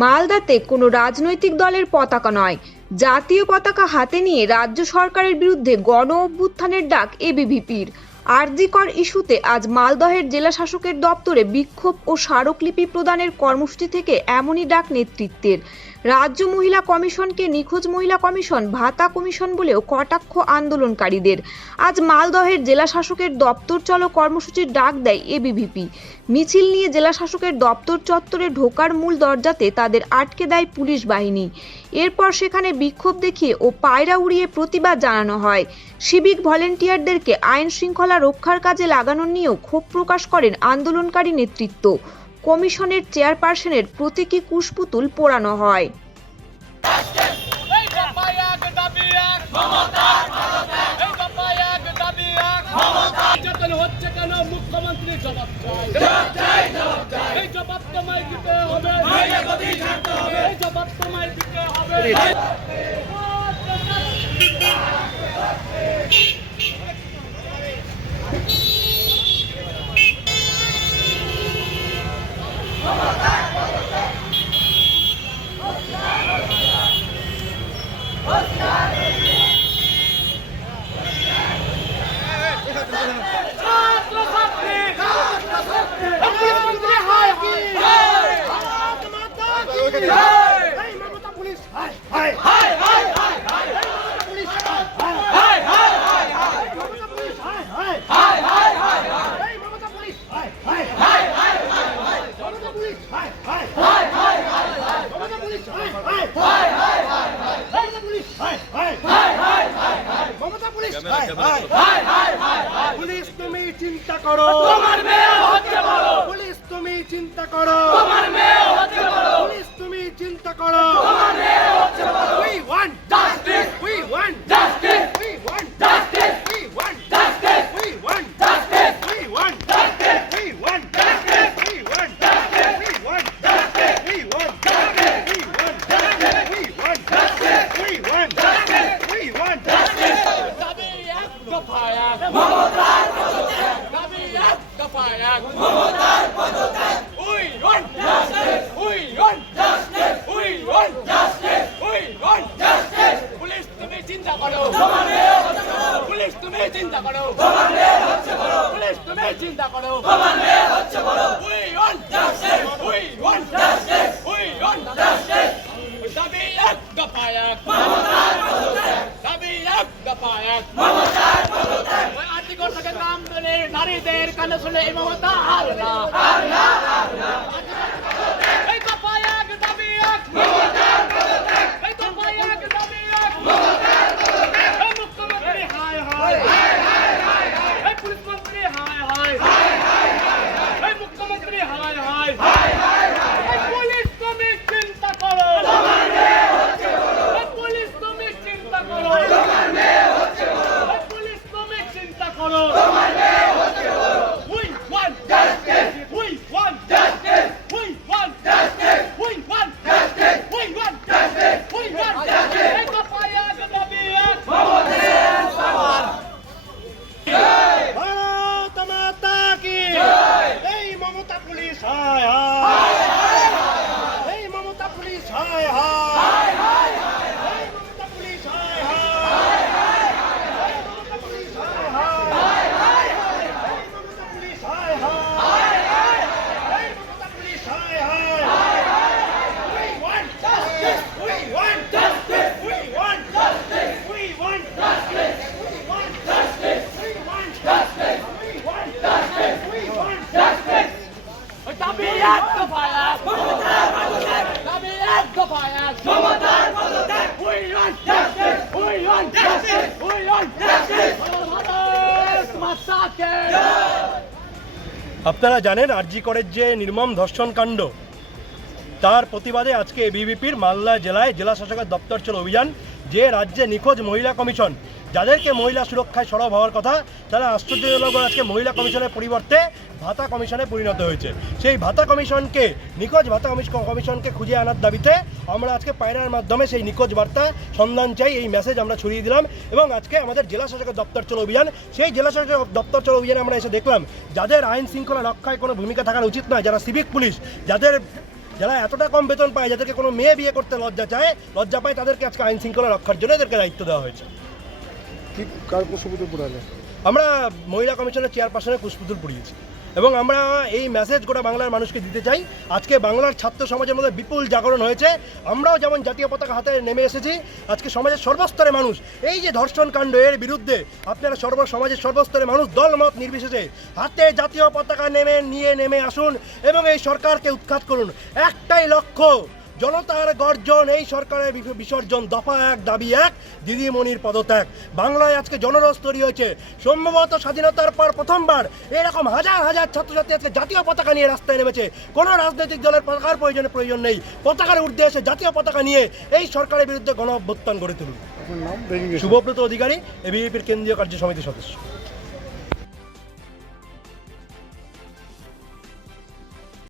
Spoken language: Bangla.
মালদাতে কোনো রাজনৈতিক দলের পতাকা নয়। জাতীয় পতাকা হাতে নিয়ে রাজ্য সরকারের বিরুদ্ধে গণ অভ্যুত্থানের ডাক এবিভিপির আরজিকর ইস্যুতে আজ মালদহের জেলা শাসকের দপ্তরে বিক্ষোভ ও স্মারকলিপি প্রদানের কর্মসূচি থেকে এমনই ডাক নেতৃত্বের। রাজ্য মহিলা কমিশনকে নিখোঁজ মহিলা কমিশন, ভাতা কমিশন বলেও কটাক্ষ আন্দোলনকারীদের। আজ মালদহের জেলা শাসকের দপ্তর চলো কর্মসূচির ডাক দেয় এবিভিপি মিছিল নিয়ে জেলা শাসকের দপ্তর চত্বরে ঢোকার মূল দরজাতে তাদের আটকে দেয় পুলিশ বাহিনী। এরপর সেখানে বিক্ষোভ দেখিয়ে ও পায়রা উড়িয়ে প্রতিবাদ জানানো হয়। সিভিক ভলেন্টিয়ারদেরকে আইন শৃঙ্খলা রক্ষার কাজে লাগানো নিয়েও ক্ষোভ প্রকাশ করেন আন্দোলনকারী নেতৃত্ব। কমিশনের চেয়ারপারসনের প্রতীকী কুশপুতুল পোড়ানো হয়। জবাব জবাব জবাব Yeah! পুলিশ তুমি চিন্তা করো। তোমার মেয়ে হচ্ছে বড়। পুলিশ তুমি চিন্তা করো। তোমার মেয়ে হচ্ছে বড়। পুলিশ তুমি চিন্তা করো। তোমার মেয়ে হচ্ছে বড়। defiant. Mamatar padatat. We want justice. We want justice. We want justice. We want justice. Police তুমি চিন্তা করো তোমারে হত্যা করো পুলিশ তুমি চিন্তা করো তোমারে হত্যা করো পুলিশ তুমি চিন্তা করো তোমারে হত্যা করো we want justice we want justice we want justice দাবি এক দফায় এক মমতার পদত্যাগ দাবি এক দফায় এক মমতার পদত্যাগ করতে কাম নারীদের কানে শুনে এই মমতা হার না। Yeah. আপনারা জানেন আরজি করের যে নির্মম ধর্ষণ কাণ্ড, তার প্রতিবাদে আজকে এবিভিপির মালদা জেলায় জেলা শাসকের দপ্তর চল অভিযান, যে রাজ্যে নিখোঁজ মহিলা কমিশন। যাদেরকে মহিলা সুরক্ষায় সরব হওয়ার কথা, তারা আশ্চর্যজনক আজকে মহিলা কমিশনের পরিবর্তে ভাতা কমিশনে পরিণত হয়েছে। সেই ভাতা কমিশনকে, নিখোঁজ ভাতা কমিশনকে খুঁজে আনার দাবিতে আমরা আজকে পায়রার মাধ্যমে সেই নিখোঁজ বার্তা সন্ধান চাই, এই মেসেজ আমরা ছড়িয়ে দিলাম এবং আজকে আমাদের জেলা শাসকের দপ্তর চলো অভিযান, সেই জেলা শাসকের দপ্তর চলো অভিযানে আমরা এসে দেখলাম, যাদের আইন শৃঙ্খলা রক্ষায় কোনো ভূমিকা থাকার উচিত নয়, যারা সিভিক পুলিশ, যাদের, যারা এতটা কম বেতন পায়, যাদেরকে কোনো মেয়ে বিয়ে করতে লজ্জা চায়, লজ্জা পায়, তাদেরকে আজকে আইন শৃঙ্খলা রক্ষার জন্য এদেরকে দায়িত্ব দেওয়া হয়েছে। কি কার আমরা মহিলা কমিশনের চেয়ারপারসনে পুষ্পতুল পুড়িয়েছি। এবং আমরা এই মেসেজ গোটা বাংলার মানুষকে দিতে চাই। আজকে বাংলার ছাত্র সমাজের মধ্যে বিপুল জাগরণ হয়েছে। আমরাও যেমন জাতীয় পতাকা হাতে নেমে এসেছি, আজকে সমাজের সর্বস্তরে মানুষ, এই যে ধর্ষণ কাণ্ড এর বিরুদ্ধে আপনারা সর্ব সমাজের সর্বস্তরে মানুষ দলমত নির্বিশেষে হাতে জাতীয় পতাকা নেমে, নিয়ে নেমে আসুন এবং এই সরকারকে উৎখাত করুন। একটাই লক্ষ্য জনতার গর্জন এই সরকারের বিসর্জন দফা এক দাবি এক দিদিমণির পদত্যাগ। বাংলায় আজকে জনরস তৈরি হয়েছে। সম্ভবত স্বাধীনতার পর প্রথমবার এরকম হাজার হাজার ছাত্রছাত্রী আজকে জাতীয় পতাকা নিয়ে রাস্তায় নেমেছে। কোনো রাজনৈতিক দলের পতাকার প্রয়োজনে প্রয়োজন নেই। পতাকার ঊর্ধ্বে এসে জাতীয় পতাকা নিয়ে এই সরকারের বিরুদ্ধে গণ অভ্যুত্থান গড়ে তুলুন। শুভব্রত অধিকারী এবিএপির কেন্দ্রীয় কার্য সমিতির সদস্য।